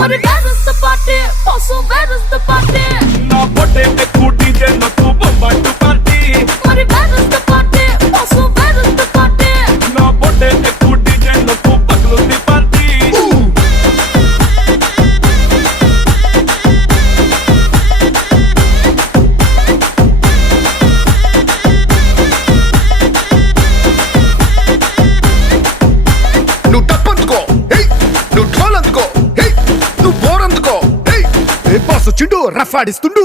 మరి where is the party? Also where is the party? నా పొట్టే ఎక్కువ డీజే నాకు బొంబాటు పార్టీ మరి where is the party? Also where is the party? నా పొట్టే ఎక్కువ డీజే నాకు పగలుంది పార్టీ నువ్వు టప్పందుకో నువ్వు ఢోల్ అందుకో నువ్వు బోర్ అందుకో బాస్ వచ్చిండు రఫ్ ఆడిస్తుండు